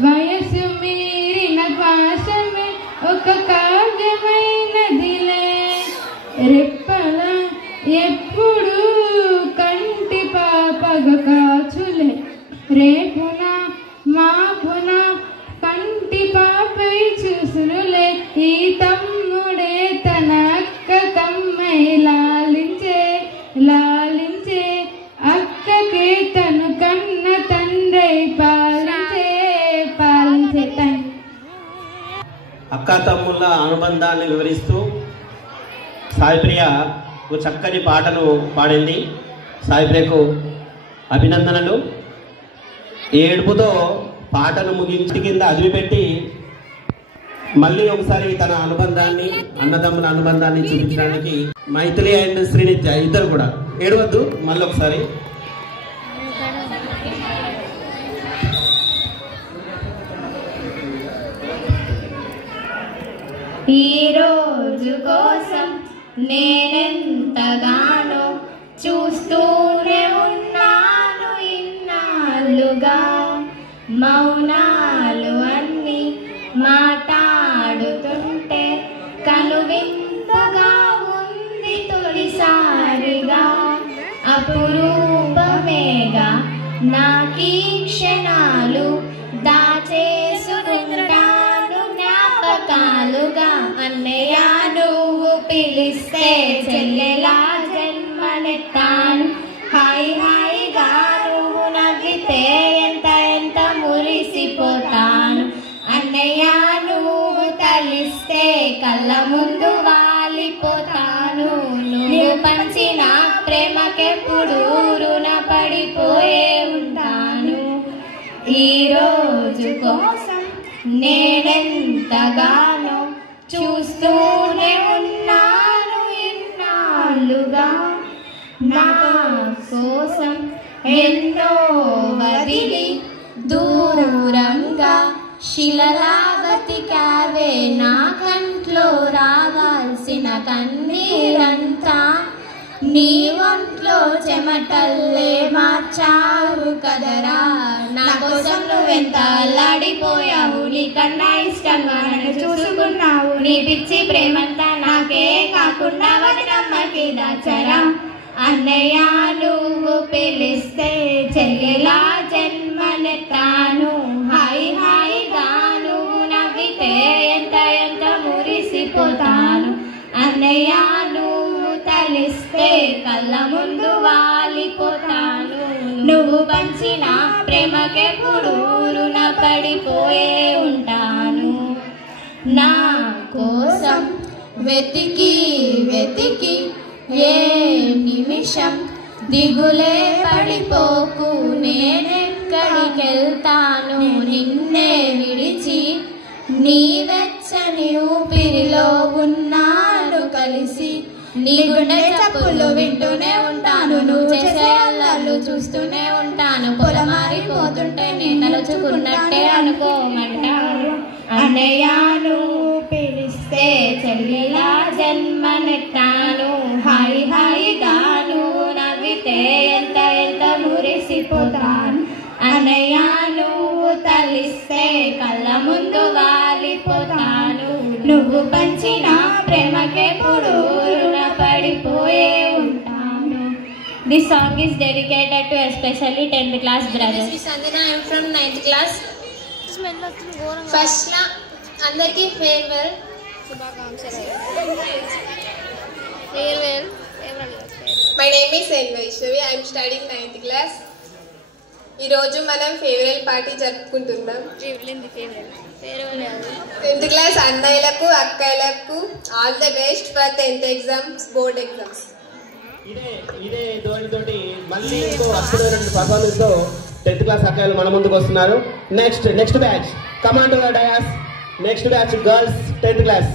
వయసు మీరిన పాశమే ఒక కావ్యమైనదిలే రెప్పల ఎప్పుడు కంటి పాపగ కాచులే రేపున మాపున కంటి పాపై చూసునులే ఈ తమ్ముడే తన అక్క కమ్మై లాలించే లాలించే అక్కకే తను కన్న తండ్రై పాలించే పాలించే అక్క తమ్ముళ్ళ అనుబంధాన్ని వివరిస్తూ సాయిప్రియ ఒక చక్కని పాటను పాడింది. సాయిప్రియకు అభినందనలు. ఏడుపుతో పాటను ముగించి కింద అదిలిపెట్టి మళ్ళీ ఒకసారి తన అనుబంధాన్ని అన్నదమ్ముల అనుబంధాన్ని చూపించడానికి మైథిలి అండ్ శ్రీనిత్య ఇద్దరు కూడా ఏడవద్దు మళ్ళీ ఒకసారి. ఈ రోజు కోసం నేనెంతగానో చూస్తూనే ఉన్నాను ఇన్నాళ్ళుగా మౌనాలు అన్ని మాట్లాడుతుంటే కనువింతగా ఉంది తొలిసారిగా అపురూపమేగా నాకీ క్షణాలు దాచేసుకుంటాను జ్ఞాపకాలుగా అన్నయ్య నువ్వు పిలిస్తే చెల్లెలా జన్మనెత్తాను హాయ్ హాయిగా నువ్వు నవ్వితే ఎంత ఎంత మురిసిపోతాను అన్నయ్య నువ్వు తలిస్తే కళ్ళ ముందు వాలిపోతాను నువ్వు పంచిన ప్రేమకెప్పుడు రుణపడిపోయే ఉంటాను ఈ రోజు కోసం నేనెంతగానో చూస్తూనే ఉన్నాను ఇన్నాళ్ళుగా నా కోసం ఎన్నో వదిలి దూరంగా శిలలా బతికావే నా కంట్లో రావాల్సిన కన్నీరంతా నీ ఒంట్లో చెమటల్లే మార్చావు కదరా నా కోసం నువ్వెంత అల్లాడిపోయావు నీకన్నా ఇష్టంగా నన్ను చూసుకున్నావు నీ పిచ్చి ప్రేమంతా నాకే కాకుండా వదినమ్మకి దాచరా అన్నయ్య నువ్వు పిలిస్తే చెల్లెలా జన్మనెత్తాను హాయ్ హాయిగా నువ్వు నవ్వితే ఎంత ఎంత మురిసిపోతాను అన్నయ్య నువ్వు తలిస్తే కళ్ళ ముందు వాలిపోతాను నువ్వు పంచిన ప్రేమకెప్పుడు రుణపడిపోయే ఉంటాను నా కోసం వెతికి వెతికి ఏ నిమిషం దిగులే పడిపోకు, నేనెక్కడికెళ్తాను నిన్నే విడిచి, నీ వెచ్చని ఊపిరిలో ఉన్నాను కలిసి, నీ గుండె చప్పులు వింటూనే ఉంటాను, నువ్వు చేసే అల్లర్లు చూస్తూనే ఉంటాను, పొలమారిపోతుంటే నేను తలుచుకున్నట్టే అనుకోమంటాను. అన్నయ్యాను పిలిస్తే చెల్లిలా జన్మనెత్తాను, హాయి హాయిగాను నవ్వితే ఎంత ఎంత మురిసిపోతాను. అన్నయ్య నువ్వు తలిస్తే కళ్ళ ముందు వాలిపోతాను, నువ్వు పంచిన ప్రేమకే పుడున పడిపోయే ఉంటాను. This song is dedicated to especially 10th class brothers. This is Sandhana. I am from 9th class. First la అందరికి farewell. My name is N. Vaishnavi. I am studying 9th class. ఈ రోజు మనం ఫేవరెల్ పార్టీ జరుపుకుంటున్నాం. 10th class అన్నయ్యలకు అక్కయ్యలకు all the best for 10th exams, board exams. ఇదే తోటి మళ్ళీ ఇంకో అద్భుతమైన పర్ఫార్మెన్స్ తో 10th క్లాస్ అక్కయ్యలు మన ముందుకు వస్తున్నారు. Next batch command dais. Next batch girls 10th class.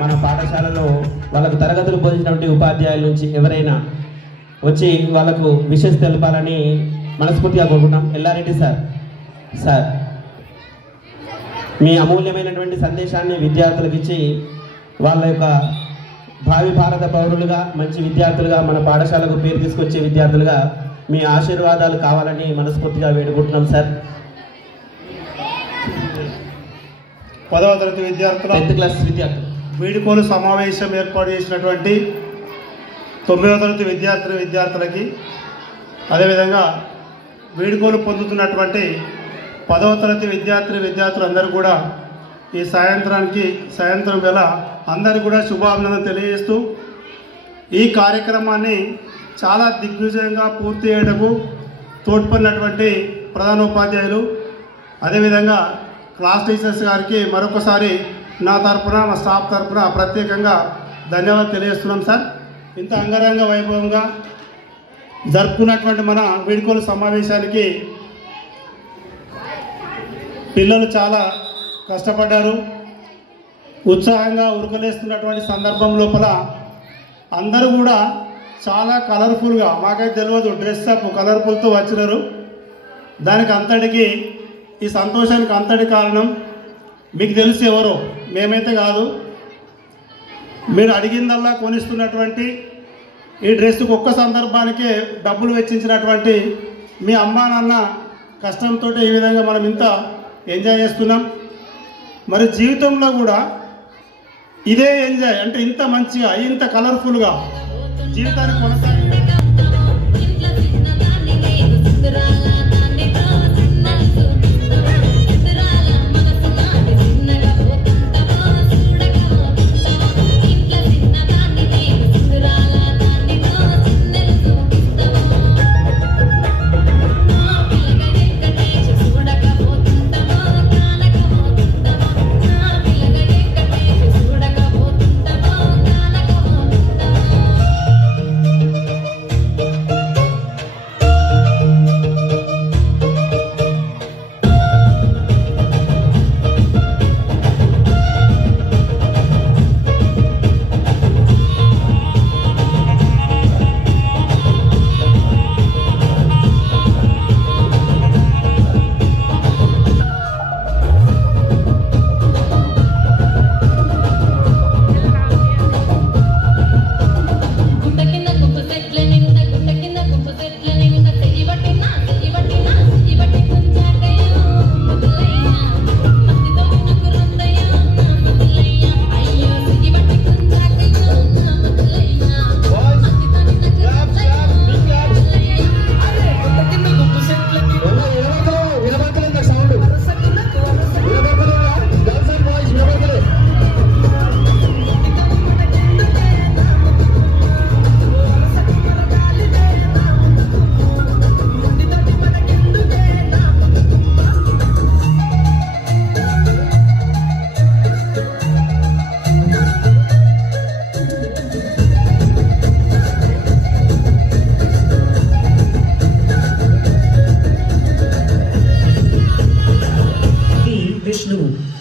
మన పాఠశాలలో వాళ్ళకు తరగతులు బోధించినటువంటి ఉపాధ్యాయుల నుంచి ఎవరైనా వచ్చి వాళ్ళకు విషెస్ తెలపాలని మనస్ఫూర్తిగా కోరుకుంటాం. ఎల్లారెడ్డి సార్ మీ అమూల్యమైనటువంటి సందేశాన్ని విద్యార్థులకు ఇచ్చి వాళ్ళ యొక్క భావి భారత పౌరులుగా మంచి విద్యార్థులుగా మన పాఠశాలకు పేరు తీసుకొచ్చే విద్యార్థులుగా మీ ఆశీర్వాదాలు కావాలని మనస్ఫూర్తిగా వేడుకుంటున్నాం సార్. 10వ తరగతి విద్యార్థుల 10th క్లాస్ విద్యార్థులు వీడుకోలు సమావేశం ఏర్పాటు చేసినటువంటి 9వ తరగతి విద్యార్థులకి అదేవిధంగా వీడుకోలు పొందుతున్నటువంటి 10వ తరగతి విద్యార్థులందరూ కూడా ఈ సాయంత్రం వేళ అందరికీ కూడా శుభాభినందనలు తెలియజేస్తూ ఈ కార్యక్రమాన్ని చాలా దిగ్విజయంగా పూర్తి చేయడానికి తోడ్పడినటువంటి ప్రధానోపాధ్యాయులు అదేవిధంగా క్లాస్ టీచర్స్ గారికి మరొకసారి నా తరపున మా స్టాఫ్ తరపున ప్రత్యేకంగా ధన్యవాదాలు తెలియజేస్తున్నాం సార్. ఇంత అంగరంగ వైభవంగా జరుపుకున్నటువంటి మన వీడుకోలు సమావేశానికి పిల్లలు చాలా కష్టపడ్డారు. ఉత్సాహంగా ఉరకలేస్తున్నటువంటి సందర్భం లోపల అందరూ కూడా చాలా కలర్ఫుల్గా, మాకైతే తెలియదు డ్రెస్ అప్ కలర్ఫుల్తో వచ్చినారు. దానికి అంతటికి ఈ సంతోషానికి అంతటి కారణం మీకు తెలిసి ఎవరో, మేమైతే కాదు. మీరు అడిగిందల్లా కొనిస్తున్నటువంటి ఈ డ్రెస్కి ఒక్క సందర్భానికే డబ్బులు వెచ్చించినటువంటి మీ అమ్మా నాన్న కష్టంతో ఈ విధంగా మనం ఇంత ఎంజాయ్ చేస్తున్నాం. మరి జీవితంలో కూడా ఇదే ఎంజాయ్ అంటే ఇంత మంచిగా ఇంత కలర్ఫుల్గా జీవితాన్ని కొనసాగి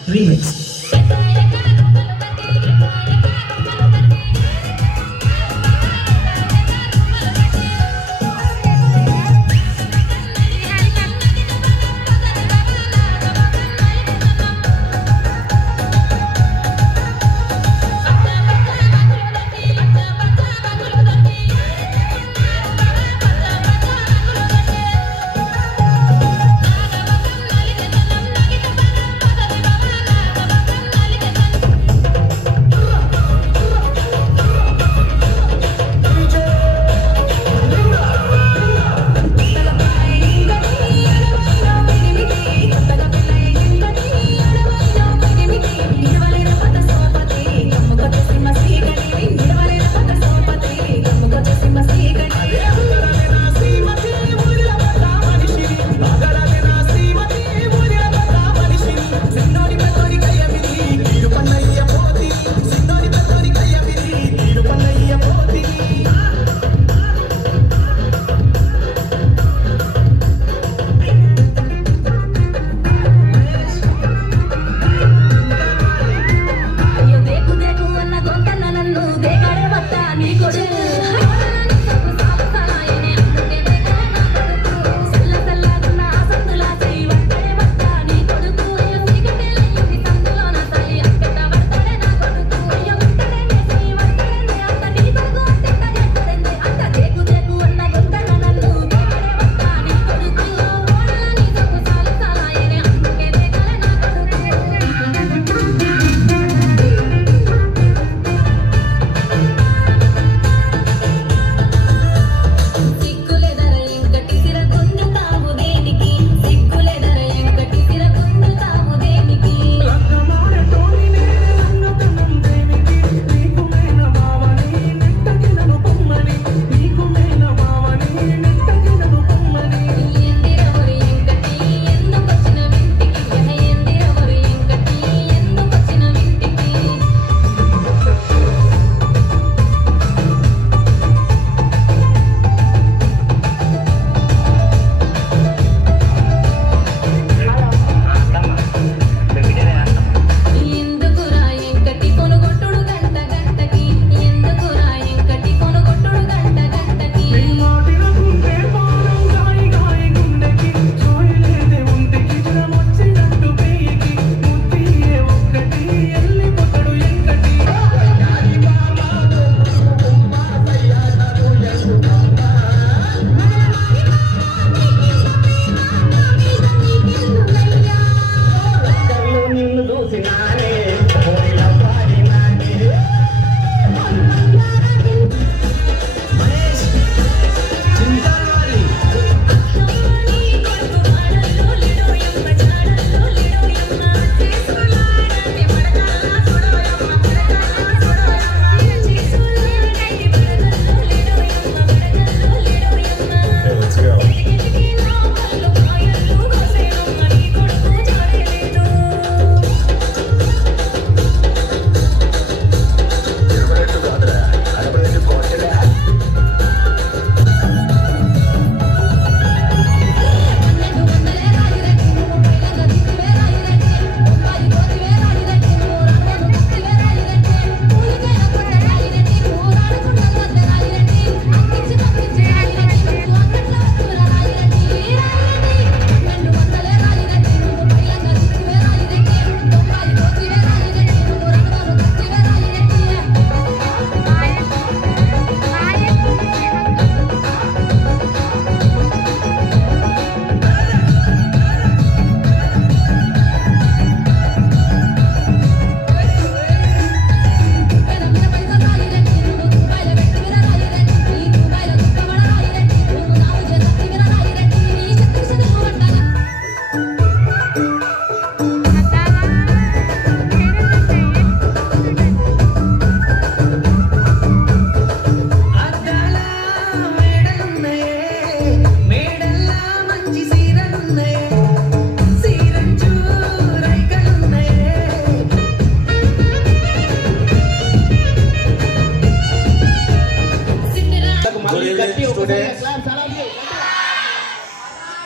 రీమిక్స్.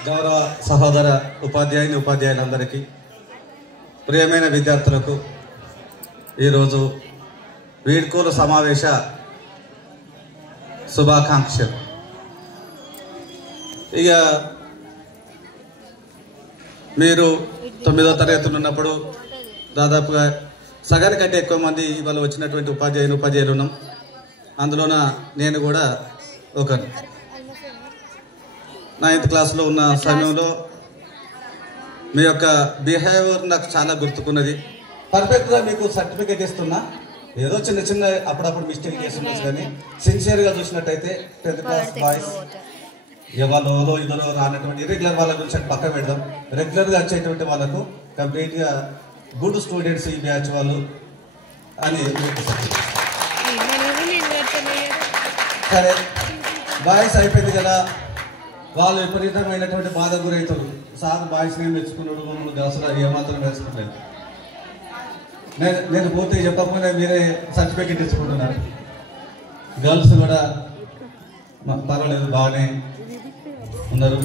గౌరవ సహోదర ఉపాధ్యాయులందరికీ ప్రియమైన విద్యార్థులకు ఈరోజు వీడ్కోలు సమావేశ శుభాకాంక్షలు. ఇక మీరు 9వ తరగతిలో ఉన్నప్పుడు దాదాపుగా సగానికంటే ఎక్కువ మంది ఇవాళ వచ్చినటువంటి ఉపాధ్యాయులు ఉన్నాం. అందులోన నేను కూడా ఒక 9th క్లాస్లో ఉన్న సమయంలో మీ యొక్క బిహేవియర్ నాకు చాలా గుర్తుకున్నది. పర్ఫెక్ట్గా మీకు సర్టిఫికేట్ ఇస్తున్నా, ఏదో చిన్న చిన్న అప్పుడప్పుడు మిస్టేక్ చేస్తుండొచ్చు, కానీ సిన్సియర్గా చూసినట్టయితే 10th క్లాస్ బాయ్స్ ఎవరో ఇదరో రానటువంటి ఇర్రెగ్యులర్ వాళ్ళ గురించి పక్క పెడదాం. రెగ్యులర్గా వచ్చేటువంటి వాళ్ళకు కంప్లీట్గా గుడ్ స్టూడెంట్స్ ఈ బ్యాచ్ వాళ్ళు అని. సరే, బాయ్స్ అయిపోయింది కదా, వాళ్ళు విపరీతమైనటువంటి బాధ గురవుతారు. సార్ బాయ్స్ని మెచ్చుకున్నాడు, మమ్మల్ని అసలు ఏమాత్రం మెచ్చుకోలేదు. నేను పూర్తిగా చెప్పకుండా మీరే సర్టిఫికేట్ ఇచ్చుకుంటున్నారు. గర్ల్స్ కూడా పర్వాలేదు, బాగానే ఉన్నారు.